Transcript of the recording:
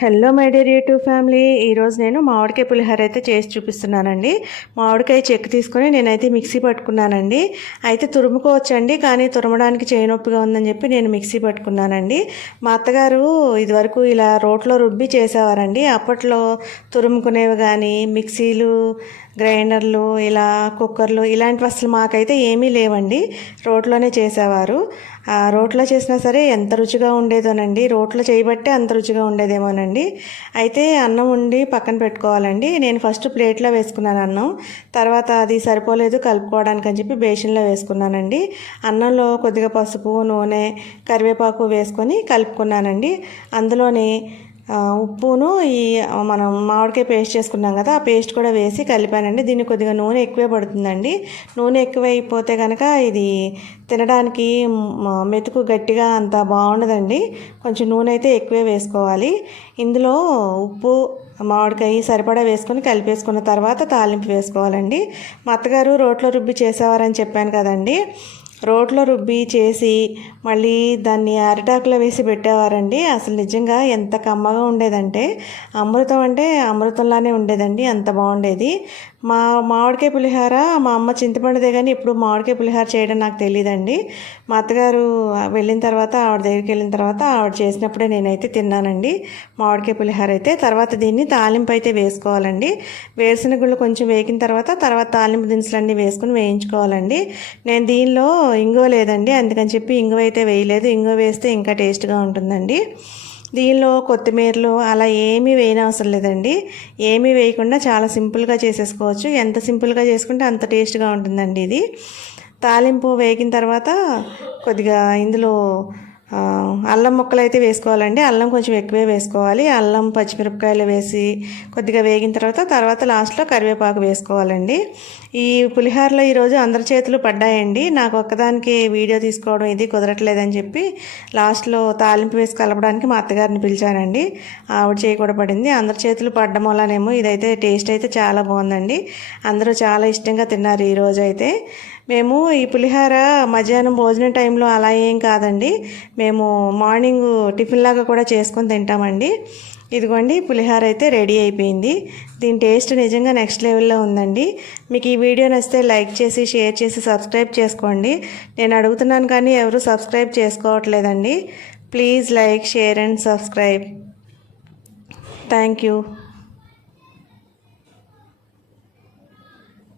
Hello my dear YouTube family. ఈరోజు నేను మామిడికాయ పులిహోర అయితే చేసి చూపిస్తున్నానండి. మామిడికాయ చెక్కు తీసుకొని నేనైతే మిక్సీ పట్టుకున్నానండి. అయితే తురుముకోవచ్చండి కానీ తురమడానికి చేయనొప్పిగా ఉందని చెప్పి నేను మిక్సీ పట్టుకున్నానండి. మా అత్తగారు ఇదివరకు ఇలా రోట్లో రుబ్బి చేసేవారండి. అప్పట్లో తురుముకునేవి కానీ మిక్సీలు గ్రైండర్లు ఇలా కుక్కర్లు ఇలాంటివి అసలు మాకైతే ఏమీ లేవండి. రోట్లోనే చేసేవారు. రోట్లో చేసినా సరే ఎంత రుచిగా ఉండేదోనండి. రోట్లో చేయబట్టే అంత రుచిగా ఉండేదేమోనండి. అయితే అన్నం ఉండి పక్కన పెట్టుకోవాలండి. నేను ఫస్ట్ ప్లేట్లో వేసుకున్నాను అన్నం. తర్వాత అది సరిపోలేదు కలుపుకోవడానికి అని చెప్పి బేషన్లో వేసుకున్నానండి. అన్నంలో కొద్దిగా పసుపు నూనె కరివేపాకు వేసుకొని కలుపుకున్నానండి. అందులోని ఉప్పును ఈ మనం మామిడికాయ పేస్ట్ చేసుకున్నాం కదా ఆ పేస్ట్ కూడా వేసి కలిపానండి. దీన్ని కొద్దిగా నూనె ఎక్కువే పడుతుందండి. నూనె ఎక్కువైపోతే కనుక ఇది తినడానికి మెతుకు గట్టిగా అంత బాగుండదండి. కొంచెం నూనె అయితే ఎక్కువే వేసుకోవాలి. ఇందులో ఉప్పు మామిడికాయ సరిపడా వేసుకొని కలిపేసుకున్న తర్వాత తాలింపు వేసుకోవాలండి. మా అత్తగారు రోట్లో రుబ్బి చేసేవారని చెప్పాను కదండి. రోట్లో రుబ్బి చేసి మళ్ళీ దాన్ని అరిటాకులో వేసి పెట్టేవారండి. అసలు నిజంగా ఎంత కమ్మగా ఉండేదంటే అమృతం అంటే అమృతంలానే ఉండేదండి అంత బాగుండేది. మా మామిడికాయ పులిహోర మా అమ్మ చింతపండుదే కానీ ఇప్పుడు మామిడికాయ పులిహోర చేయడం నాకు తెలియదండి మా అత్తగారు వెళ్ళిన తర్వాత ఆవిడ దగ్గరికి వెళ్ళిన తర్వాత ఆవిడ చేసినప్పుడే నేనైతే తిన్నానండి మామిడికాయ పులిహోర అయితే. తర్వాత దీన్ని తాలింపు అయితే వేసుకోవాలండి. వేరుశనగ గుళ్ళు కొంచెం వేగిన తర్వాత తర్వాత తాలింపు దినుసులన్నీ వేసుకుని వేయించుకోవాలండి. నేను దీనిలో ఇంగువ లేదండి అందుకని చెప్పి ఇంగువ అయితే వేయలేదు. ఇంగువ వేస్తే ఇంకా టేస్ట్గా ఉంటుందండి. దీనిలో కొత్తిమీరలు అలా ఏమీ వేయనవసరం లేదండి. ఏమీ వేయకుండా చాలా సింపుల్గా చేసేసుకోవచ్చు. ఎంత సింపుల్గా చేసుకుంటే అంత టేస్ట్గా ఉంటుందండి ఇది. తాలింపు వేగిన తర్వాత కొద్దిగా ఇందులో అల్లం ముక్కలు అయితే వేసుకోవాలండి. అల్లం కొంచెం ఎక్కువే వేసుకోవాలి. అల్లం పచ్చిమిరపకాయలు వేసి కొద్దిగా వేగిన తర్వాత తర్వాత లాస్ట్లో కరివేపాకు వేసుకోవాలండి. ఈ పులిహోరలో ఈరోజు అందరి చేతులు పడ్డాయండి. నాకు ఒక్కదానికి వీడియో తీసుకోవడం ఇది కుదరట్లేదని చెప్పి లాస్ట్లో తాలింపు వేసి కలపడానికి మా అత్తగారిని పిలిచానండి. ఆవిడ చేయి కూడా పడింది. అందరి చేతులు పడ్డం వల్లనేమో ఇదైతే టేస్ట్ అయితే చాలా బాగుందండి. అందరూ చాలా ఇష్టంగా తిన్నారు ఈరోజు అయితే మేము ఈ పులిహోర మధ్యాహ్నం భోజనం టైంలో అలా ఏం కాదండి. మేము మార్నింగ్ టిఫిన్ లాగా కూడా చేసుకొని తింటామండి. ఇదిగోండి పులిహోర అయితే రెడీ అయిపోయింది. దీని టేస్ట్ నిజంగా నెక్స్ట్ లెవెల్లో ఉందండి. మీకు ఈ వీడియో నచ్చితే లైక్ చేసి షేర్ చేసి సబ్స్క్రైబ్ చేసుకోండి. నేను అడుగుతున్నాను కానీ ఎవరు subscribe చేసుకోవట్లేదండి. Please like share and subscribe thank you